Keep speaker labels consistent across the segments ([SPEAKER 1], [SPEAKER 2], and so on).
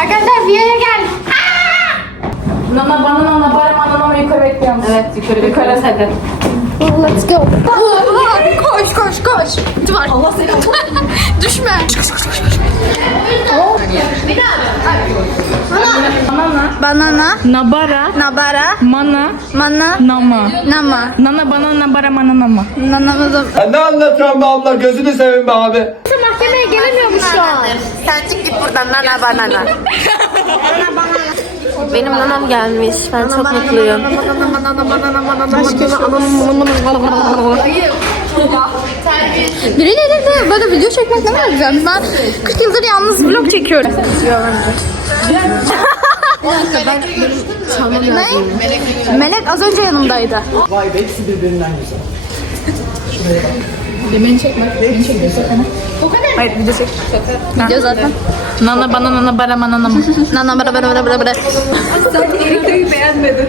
[SPEAKER 1] Arkadaşlar bir yere gel.
[SPEAKER 2] Nana bana nana bana bana nana yukarı bekliyorum. Evet yukarı yukarı hadi.
[SPEAKER 1] Let's go. koş koş koş. Var. Allah seni. Düşme.
[SPEAKER 2] Banana.
[SPEAKER 1] Banana,
[SPEAKER 2] Nabara.
[SPEAKER 1] nabara,
[SPEAKER 2] Mana.
[SPEAKER 1] mana,
[SPEAKER 2] Nama.
[SPEAKER 1] nama.
[SPEAKER 2] Nana bana nabara mana nama.
[SPEAKER 3] Ya ne anlatıyorsun be abla gözünü seveyim be abi.
[SPEAKER 1] Mahkemeye gelemiyormuş şu an.
[SPEAKER 4] Sen çık git buradan nana banana. Benim nanam gelmiş. Ben çok mutluyum.
[SPEAKER 1] Birileri de böyle video çekmek ne kadar güzelmiş. Ben 40 yıldır yalnız vlog çekiyorum. ne? Melek az önce yanımdaydı.
[SPEAKER 5] Vay be hepsi birbirinden güzel.
[SPEAKER 1] Video zaten.
[SPEAKER 2] Nana bana nana bara mana nama.
[SPEAKER 1] Nana bara bara bara bara bara.
[SPEAKER 2] Erika'yı beğenmedin.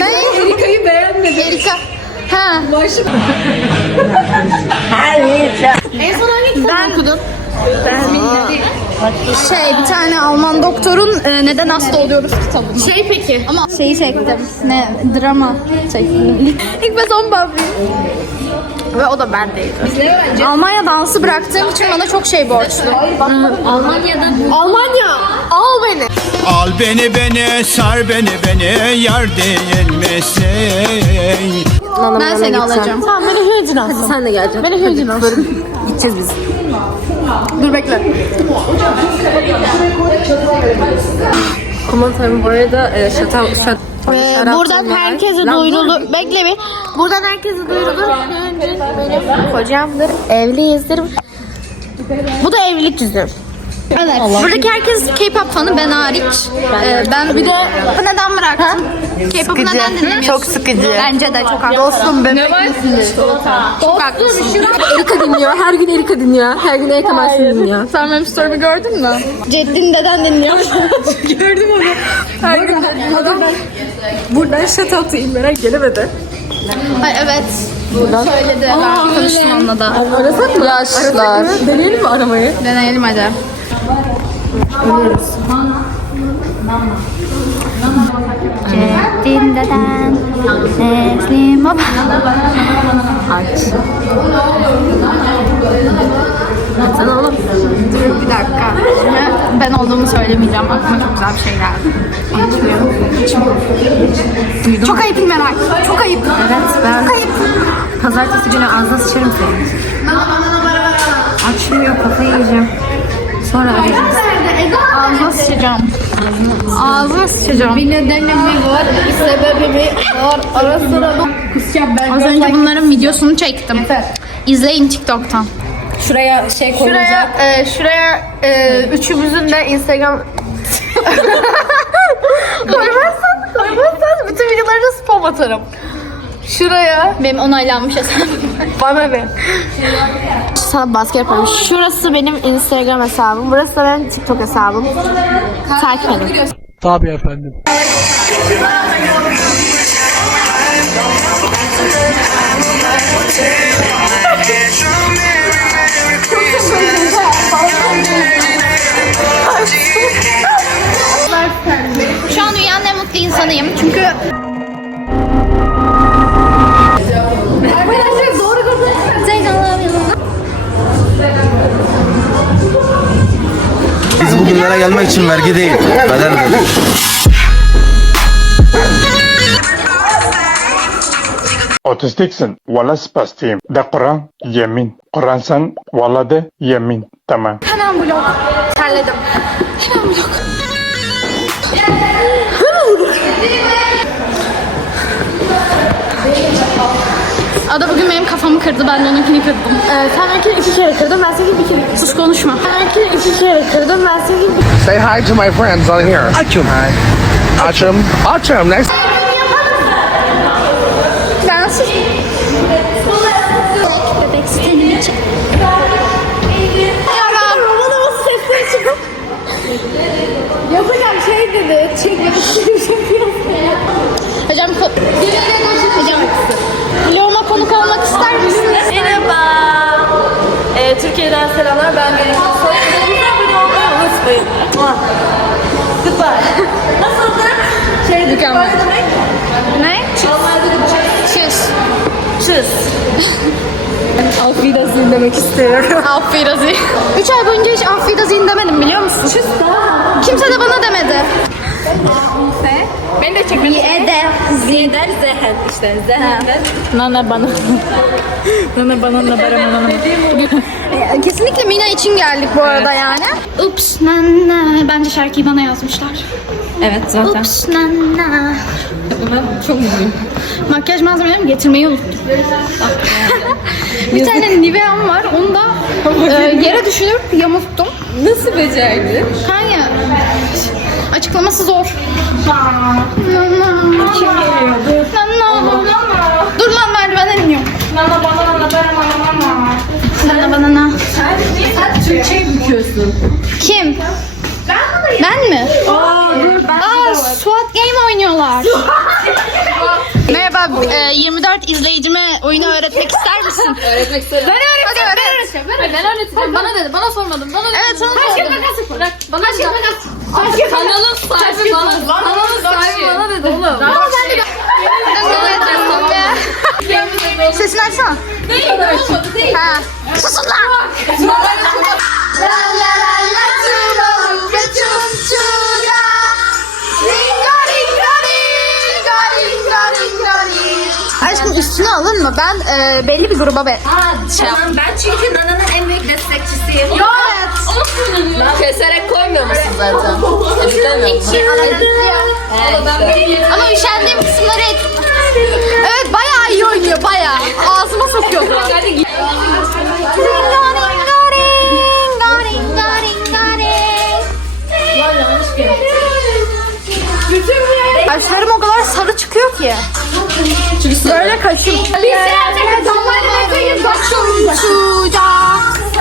[SPEAKER 1] Ne?
[SPEAKER 2] Erika'yı beğenmedin.
[SPEAKER 1] Erika. Ha. En son hangi kitabı okudun? Şey bir tane Alman doktorun e, neden hasta oluyoruz kitabını. Şey peki. Ama şeyi çektim. Ne drama çektim. İlk ve son Barbie. Ve o da ben değildi. Almanya dansı bıraktığım için bana çok şey borçlu. Almanya'da. Almanya. Al beni.
[SPEAKER 6] Al beni beni sar beni beni yar değil misin?
[SPEAKER 1] Ben seni alacağım.
[SPEAKER 4] Tamam beni hüyecin alsın. Sen de geleceksin. Beni hüyecin alsın. Gideceğiz biz.
[SPEAKER 1] Dur bekle.
[SPEAKER 4] Aman tanrım bu arada e, şata, şat,
[SPEAKER 1] Ee, buradan herkese duyurulur. Bekle bir. Buradan herkese duyurulur. Benim kocamdır. Evliyizdir. Bu da evlilik yüzü. Evet. Buradaki herkes K-pop fanı ben hariç. Ee, ben bir de bu neden bıraktım? K-pop'u neden dinlemiyorsun?
[SPEAKER 4] Çok sıkıcı.
[SPEAKER 1] Bence de çok haklısın.
[SPEAKER 4] Dostum bebek misiniz?
[SPEAKER 1] Çok haklısın.
[SPEAKER 4] Erika dinliyor. Her gün Erika dinliyor. Her gün Erika Mersin dinliyor.
[SPEAKER 1] Sen benim story'mi gördün mü? Ceddin neden dinliyor?
[SPEAKER 4] Gördüm onu. Her gün adam buradan şat atayım merak gelemedi.
[SPEAKER 1] Ay evet. Söyledi. Ben konuştum onunla da.
[SPEAKER 4] Arasak mı? Yaşlılar. Deneyelim mi aramayı?
[SPEAKER 1] Deneyelim hadi. Ceddin deden Neslim baba
[SPEAKER 4] Aç. Açsana oğlum.
[SPEAKER 1] Dur bir dakika ben olduğumu söylemeyeceğim aklıma çok güzel bir şey geldi Çok ayıp merak Çok ayıp
[SPEAKER 4] Evet ben
[SPEAKER 1] Çok ayıp
[SPEAKER 4] pazartesi günü ağzına sıçarım seni. Açmıyor kafayı yiyeceğim. Sonra.
[SPEAKER 1] Ağzına sıçacağım. Ağzına sıçacağım. Bir nedeni mi var bir sebebi mi var. Ara sıra Az önce bunların videosunu çektim. İzleyin TikTok'tan.
[SPEAKER 4] Şuraya şey
[SPEAKER 1] Şuraya, e, şuraya e, üçümüzün de Instagram koymazsan, koymazsan bütün videolarına spam atarım. Şuraya benim onaylanmış hesabım. Bana ne? Sana baskı yaparım. Şurası benim Instagram hesabım. Burası da benim TikTok hesabım. Takip edin.
[SPEAKER 5] Tabii efendim.
[SPEAKER 7] Bugünlere gelmek için vergi değil, bedel ödedik.
[SPEAKER 8] Otistiksin. Valla spastiyim. De Kur'an yemin. Kur'an sen valla de yemin. Tamam.
[SPEAKER 1] Hemen blok. Terledim. Hemen blok. Ada bugün benim kafamı kırdı, ben de onunkini kırdım.
[SPEAKER 4] Ee, sen benimkini iki kere kırdın, ben seni bir kere
[SPEAKER 1] Sus konuşma.
[SPEAKER 4] Sen benimkini iki kere kırdın, ben seni bir
[SPEAKER 9] Say hi to my friends on here. Achum. Hi. Achum. Achum. Next.
[SPEAKER 4] Selamlar, ben Melisa Soy. Abone olmayı unutmayın. Şey
[SPEAKER 1] Mükemmel. Ne? Tschüss. Tschüss.
[SPEAKER 4] Auf Wiedersehen demek istiyorum.
[SPEAKER 1] Auf Wiedersehen. Üç ay boyunca hiç Auf Wiedersehen demedim biliyor musun? Tschüss Kimse de bana demedi.
[SPEAKER 4] Beni de çekmeni
[SPEAKER 1] Ede.
[SPEAKER 4] Zihden zehen işte zehen.
[SPEAKER 2] Nana bana. Nana bana na bara bana.
[SPEAKER 1] Ee, Kesinlikle Mina için geldik bu arada yani. Ups nana. Bence şarkıyı bana yazmışlar.
[SPEAKER 2] Evet zaten.
[SPEAKER 1] Ups nana.
[SPEAKER 2] Ben çok mutluyum.
[SPEAKER 1] Makyaj malzemelerimi getirmeyi unuttum. bir tane Nivea'm var. Onu da e, yere düşürüp yamulttum.
[SPEAKER 4] Nasıl becerdi?
[SPEAKER 1] Kanka açıklaması zor. Nana. Dur lan merdivenden iniyorum.
[SPEAKER 2] Nana bana nana bana nana.
[SPEAKER 1] Nana banana.
[SPEAKER 2] Sen Türkçeyi büküyorsun.
[SPEAKER 1] Kim? Ben mi? Aa, Aa SWAT game oynuyorlar. E, 24 izleyicime oyunu öğretmek ister misin?
[SPEAKER 2] Öğretmek isterim.
[SPEAKER 1] Ben öğreteceğim. Hadi öğret.
[SPEAKER 2] Hayır, ben öğreteceğim. Bana dedi. Bana sormadın. Bana dedi.
[SPEAKER 1] Evet, sana
[SPEAKER 2] Taş kağıt makas. Bırak. Bana Taş kağıt makas. Kanalın sahibi bana. Kanalın sahibi bana dedi oğlum.
[SPEAKER 1] Ama ben de... Sesini açsana.
[SPEAKER 2] Değil. Olmadı değil.
[SPEAKER 1] Ha. Susun lan. Alın mı? Ben e, belli bir gruba be şey yaptım.
[SPEAKER 4] Ben çünkü Nana'nın en büyük destekçisiyim.
[SPEAKER 1] Evet.
[SPEAKER 4] Keserek koymuyor musun zaten?
[SPEAKER 1] Ama üşendiğim kısımları et. Evet bayağı iyi oynuyor bayağı. Ağzıma sokuyordu. Kaşlarım o kadar sarı çıkıyor ki. Böyle kaçın.
[SPEAKER 4] Bir şey yapacak. Damla ile bekleyin.